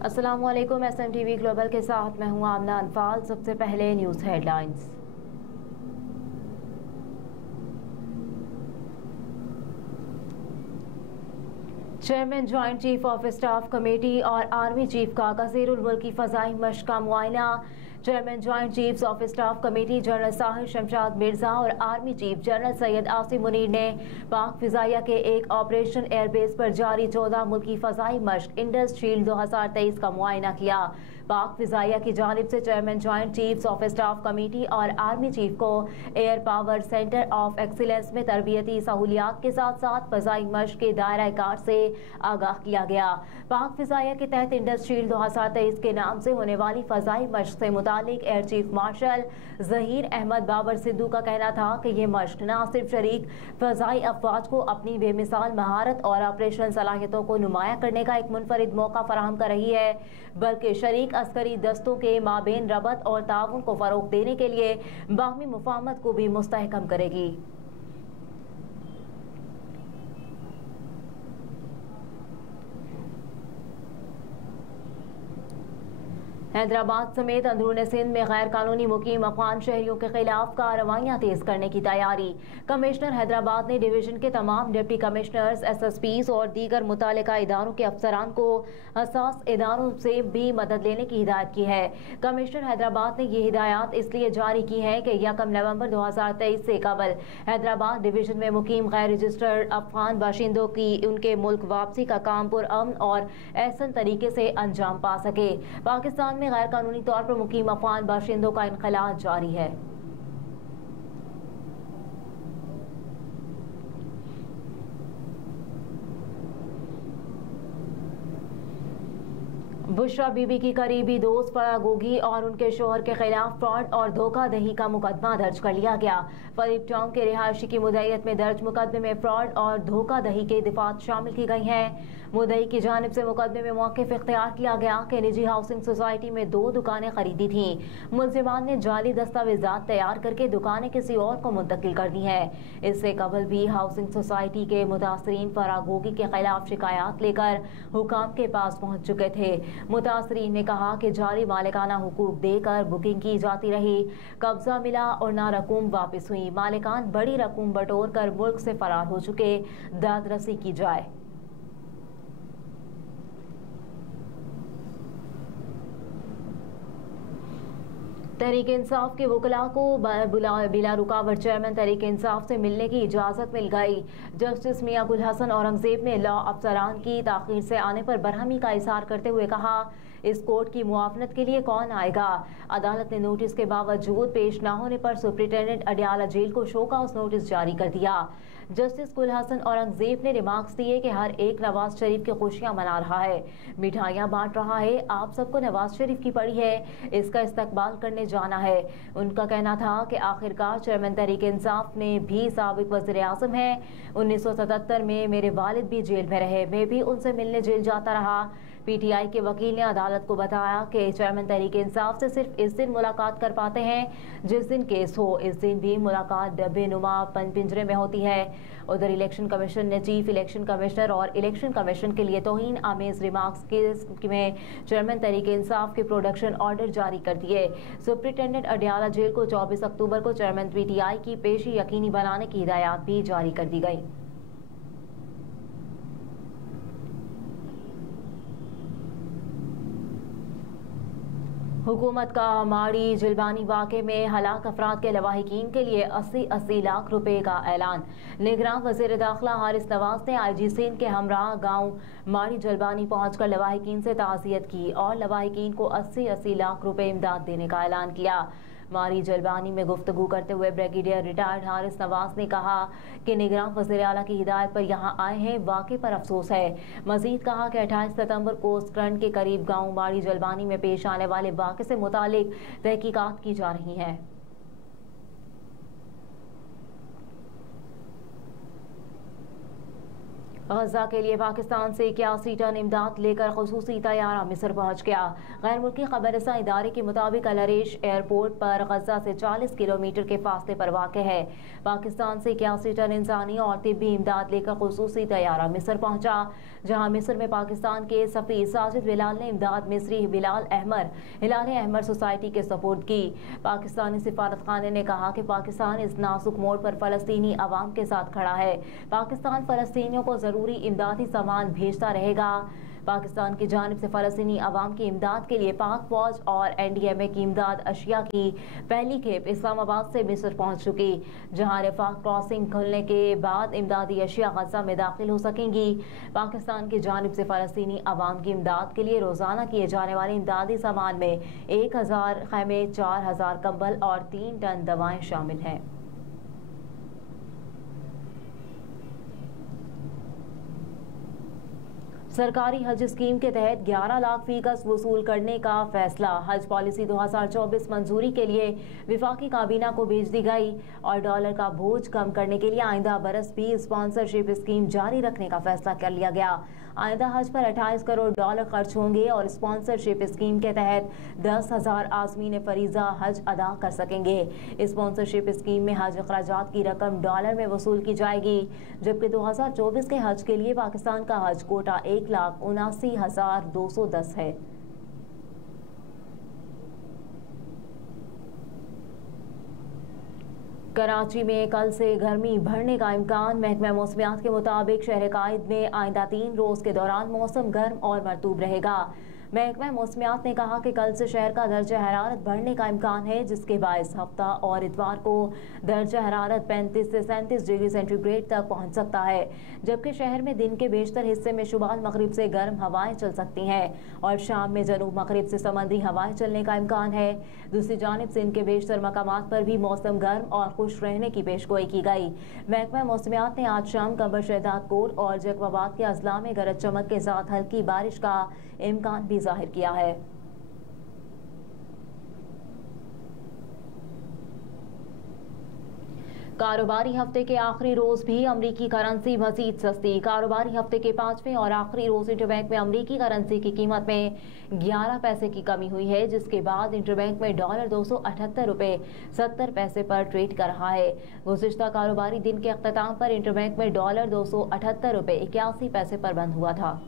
अस्सलाम वालेकुम। SMTV global के साथ मैं हूं आमना अनफाल। सबसे पहले news headlines. Chairman joint chief of staff committee और आर्मी चीफ का गज़ीरुल मुल्क की फ़ज़ाई मश्क का मुआयना। Chairman joint chiefs of staff committee general Sahir Shamshad Mirza और army chief general Syed Asim Munir ने पाक फिजाइया के एक ऑपरेशन एयरबेस पर जारी 14 मुल्की फ़ज़ाई मश्क इंडस शील्ड 2023 का मुआयना किया। पाक फिजाइया की जानिब से chairman joint chiefs of staff committee और आर्मी चीफ को air power centre of excellence में तरबियती सहूलियात के साथ साथ फ़ज़ाई मश्क के दायरा कार से आगाह किया गया। पाक फिजाइया के तहत इंडस शील्ड 2023 के नाम से होने वाली फ़ज़ाई मश्क से मुतालिक air chief marshal Zaheer Ahmed Babar Sidhu का कहना था कि ये मश्क न सिर्फ शरीक फ़ज़ाई अफवाज को अपनी बेमिसाल महारत और ऑपरेशन सलाहियतों को नुमाया करने का एक मुनफरिद मौका फराहम कर रही है, बल्कि शरीक अस्करी दस्तों के माबेन रबत और ताउन को फ़रोग़ देने के लिए बाहमी मुफाहमत को भी मुस्तहकम करेगी। हैदराबाद समेत अंदरूनी सिंध में गैर कानूनी मुकीम अफगान शहरियों के खिलाफ कार्रवाइयाँ तेज करने की तैयारी। कमिश्नर हैदराबाद ने डिवीजन के तमाम डिप्टी कमिश्नर्स, SSPs और दीगर मुतालिका इदारों के अफसरान को हसास इदारों से भी मदद लेने की हिदायत की है। कमिश्नर हैदराबाद ने ये हिदायत इसलिए जारी की है कि 1 नवंबर 2023 से कबल हैदराबाद डिवीजन में मुकीम गैर रजिस्टर्ड अफगान बाशिंदों की उनके मुल्क वापसी का काम पुरअमन और एहसन तरीके से अंजाम पा सके। पाकिस्तान में गैर कानूनी तौर पर मुकीम अफगान बाशिंदों का इनखला जारी है। बुशरा बीबी की करीबी दोस्त फरागोगी और उनके शोहर के खिलाफ फ्रॉड और धोखाधड़ी का मुकदमा दर्ज कर लिया गया। फरीब टाउन के रिहायशी की मुद्दईयत में दर्ज मुकदमे में फ्रॉड और धोखाधड़ी के दिफात शामिल की गई हैं। मुद्दई की जानिब से मुकदमे में मौक़िफ़ इख्तियार किया गया कि निजी हाउसिंग सोसाइटी में 2 दुकानें खरीदी थीं। मुलजिमान ने जाली दस्तावेजात तैयार करके दुकानें किसी और को मुंतकिल कर दी हैं। इससे कबल भी हाउसिंग सोसाइटी के मुतासरीन फरागोगी के खिलाफ शिकायत लेकर हुकाम के पास पहुँच चुके थे। मुतासरीन ने कहा कि जारी मालिकाना हुकूक देकर बुकिंग की जाती रही, कब्जा मिला और ना रकूम वापस हुई। मालिकान बड़ी रकूम बटोर कर मुल्क से फरार हो चुके, दादरसी की जाए। तहरीक इंसाफ के वकला को बिला रुकावट चेयरमैन तहरीक इंसाफ से मिलने की इजाज़त मिल गई। जस्टिस मियां गुल हसन औरंगजेब ने लॉ अफसरान की ताख़ीर से आने पर बरहमी का इज़हार करते हुए कहा, इस कोर्ट की मुआवनत के लिए कौन आएगा। अदालत ने नोटिस के बावजूद पेश न होने पर सुप्रिंटेंडेंट अडियाला जेल को शोकॉज नोटिस जारी कर दिया। जस्टिस गुल हसन औरंगजेब ने रिमार्क्स दिए कि हर एक नवाज शरीफ की खुशियां मना रहा है, मिठाइयां बांट रहा है, आप सबको नवाज शरीफ की पड़ी है, इसका इस्तकबाल करने जाना है। उनका कहना था कि आखिरकार चेयरमैन तहरीक इंसाफ में भी साबिक वज़ीर आज़म है। 1977 में मेरे वालिद भी जेल में रहे, मैं भी उनसे मिलने जेल जाता रहा। PTI के वकील ने अदालत को बताया कि चेयरमैन तहरीक इंसाफ से सिर्फ इस दिन मुलाकात कर पाते हैं जिस दिन केस हो। इस दिन भी मुलाकात डब्बे नुमा पिंजरे में होती है। उधर इलेक्शन कमीशन ने चीफ इलेक्शन कमिश्नर और इलेक्शन कमीशन के लिए तौहीन आमेज रिमार्क्स केस में चेयरमैन तहरीक इंसाफ के प्रोडक्शन ऑर्डर जारी कर दिए। सुप्रिंटेंडेंट अडियाला जेल को 24 अक्टूबर को चेयरमैन PTI की पेशी यकीनी बनाने की हिदायत भी जारी कर दी गई। हुकूमत का माड़ी जिलबानी वाक़े में हलाक अफराद के लवाहिकीन के लिए 80-80 लाख रुपए का ऐलान। निगरान वज़ीर दाखिला हारिस नवाज ने IG सिंध के हमराह गांव माड़ी जलबानी पहुंचकर लवाहिकीन से ताज़ियत की और लवाहिकीन को 80-80 लाख रुपए इमदाद देने का ऐलान किया। मारी जलबानी में गुफ्तगू करते हुए ब्रिगेडियर रिटायर्ड हारिस नवाज ने कहा कि निगरान वज़ीर आला की हिदायत पर यहाँ आए हैं, वाक़े पर अफसोस है। मजीद कहा कि 28 सितंबर को स्क्रंड के करीब गांव माड़ी जलबानी में पेश आने वाले वाक़े से मुतालिक तहकीकात की जा रही हैं। गजा के लिए पाकिस्तान से 81 टन इमदाद लेकर खसूसी तैयारा मिस्र पहुंच गया। गैर मुल्की खबररसा इदारे के मुताबिक अल अरीश एयरपोर्ट पर गजा से 40 किलोमीटर के फासले पर वाक़ है। पाकिस्तान से 81 टन इंसानी और तिब्बी इमदाद लेकर खसूसी तैयारा मिस्र पहुंचा, जहां मिस्र में पाकिस्तान के सफ़ीर साजिद बिलाल ने इमदाद मिस्री हिलाल अहमर सोसाइटी के सपोर्ट की। पाकिस्तानी सिफारत खाने ने कहा कि पाकिस्तान इस नाजुक मोड़ पर फ़लस्तीनी अवाम के साथ खड़ा है। पाकिस्तान फ़लस्तीनियों को ज़रूरी इमदादी सामान भेजता रहेगा। पाकिस्तान की जानिब से फ़लस्तीनी अवाम की इमदाद के लिए पाक फौज और NDMA की इमदाद अशिया की पहली खेप इस्लामाबाद से मिस्र पहुंच चुकी, जहां रफाह क्रॉसिंग खुलने के बाद इमदादी अशिया गजा में दाखिल हो सकेंगी। पाकिस्तान की जानिब से फ़लस्तीनी अवाम की इमदाद के लिए रोज़ाना किए जाने वाले इमदादी सामान में 1000 खैमे, 4000 कंबल और 3 टन दवाएं शामिल हैं। सरकारी हज स्कीम के तहत 11 लाख फीस वसूल करने का फैसला। हज पॉलिसी 2024 मंजूरी के लिए विफाकी काबीना को भेज दी गई और डॉलर का बोझ कम करने के लिए आइंदा बरस भी स्पॉन्सरशिप स्कीम जारी रखने का फैसला कर लिया गया। आइंदा हज पर 28 करोड़ डॉलर खर्च होंगे और स्पॉन्सरशिप स्कीम के तहत 10,000 आज़मीन फरीजा हज अदा कर सकेंगे। स्पॉन्सरशिप स्कीम में हज अखराजात की रकम डॉलर में वसूल की जाएगी, जबकि 2024 के हज के लिए पाकिस्तान का हज कोटा 1,79,210 है। कराची में कल से गर्मी बढ़ने का इम्कान। महकमा मौसमियात के मुताबिक शहर कायद में आइंदा 3 रोज़ के दौरान मौसम गर्म और मरतूब रहेगा। महकमा मौसमियात ने कहा कि कल से शहर का दर्जा हरारत बढ़ने का इम्कान है, जिसके बायस हफ्ता और इतवार को दर्जा हरारत 35 से 37 डिग्री सेंटीग्रेड तक पहुंच सकता है, जबकि शहर में दिन के बेशतर हिस्से में शुमाल मगरिब से गर्म हवाएं चल सकती हैं और शाम में जनूब मगरिब से समंदरी हवाएं चलने का इम्कान है। दूसरी जानिब सिंध के बेशतर मकामात पर भी मौसम गर्म और खुश रहने की पेशगोई की गई। महकमा मौसमियात ने आज शाम कंबर शहदाद कोट और जैकबाबाद के अजला में गरज चमक के साथ हल्की बारिश का इम्कान भी जाहिर किया है। कारोबारी हफ्ते के आखिरी रोज भी अमरीकी करेंसी मजीद सस्ती। कारोबारी हफ्ते के 5वें और आखिरी रोज इंटरबैंक में अमरीकी करेंसी की कीमत में 11 पैसे की कमी हुई है, जिसके बाद इंटरबैंक में डॉलर 278 रुपये 70 पैसे पर ट्रेड कर रहा है। गुज़िश्ता कारोबारी दिन के अख्ताम पर इंटरबैंक में डॉलर 278 रुपये 81 पैसे पर बंद हुआ था।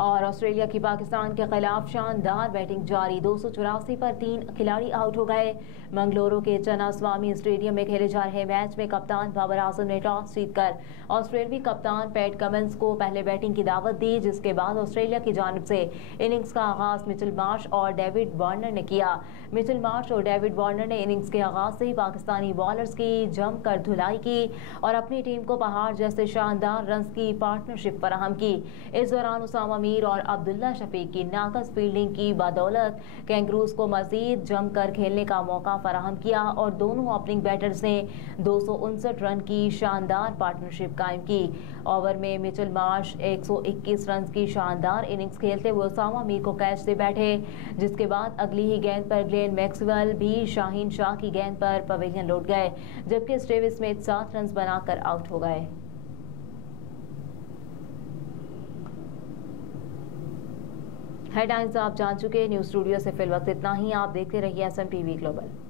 और ऑस्ट्रेलिया की पाकिस्तान के खिलाफ शानदार बैटिंग जारी। 284 पर 3 खिलाड़ी आउट हो गए। मंगलोरों के चना स्वामी स्टेडियम में खेले जा रहे मैच में कप्तान बाबर आजम ने टॉस जीतकर ऑस्ट्रेलियावी कप्तान पैट कमिंस को पहले बैटिंग की दावत दी, जिसके बाद ऑस्ट्रेलिया की जानिब से इनिंग्स का आगाज मिचेल मार्श और डेविड वार्नर ने किया। मिचेल मार्श और डेविड वार्नर ने इनिंग्स के आगाज से ही पाकिस्तानी बॉलर्स की जमकर धुलाई की और अपनी टीम को पहाड़ जैसे शानदार रन की पार्टनरशिप फराहम की। इस दौरान उसामा मीर और अब्दुल्ला शफीक की नाकस फील्डिंग की बदौलत कैंगरूज को मजीद जमकर खेलने का मौका फराहम किया और दोनों ओपनिंग बैटर्स ने 259 रन की शानदार पार्टनरशिप कायम की। ओवर में मिचेल मार्श 121 रन की शानदार इनिंग्स खेलते हुए उसामा मीर को कैच दे बैठे, जिसके बाद अगली ही गेंद पर ग्लेन मैक्सवेल भी शाहीन शाह की गेंद पर पवेलियन लौट गए, जबकि स्टीव स्मिथ 7 रन बनाकर आउट हो गए। हेडलाइंस आप जान चुके। न्यूज़ स्टूडियो से फिल वक्त इतना ही। आप देखते रहिए SMTV ग्लोबल।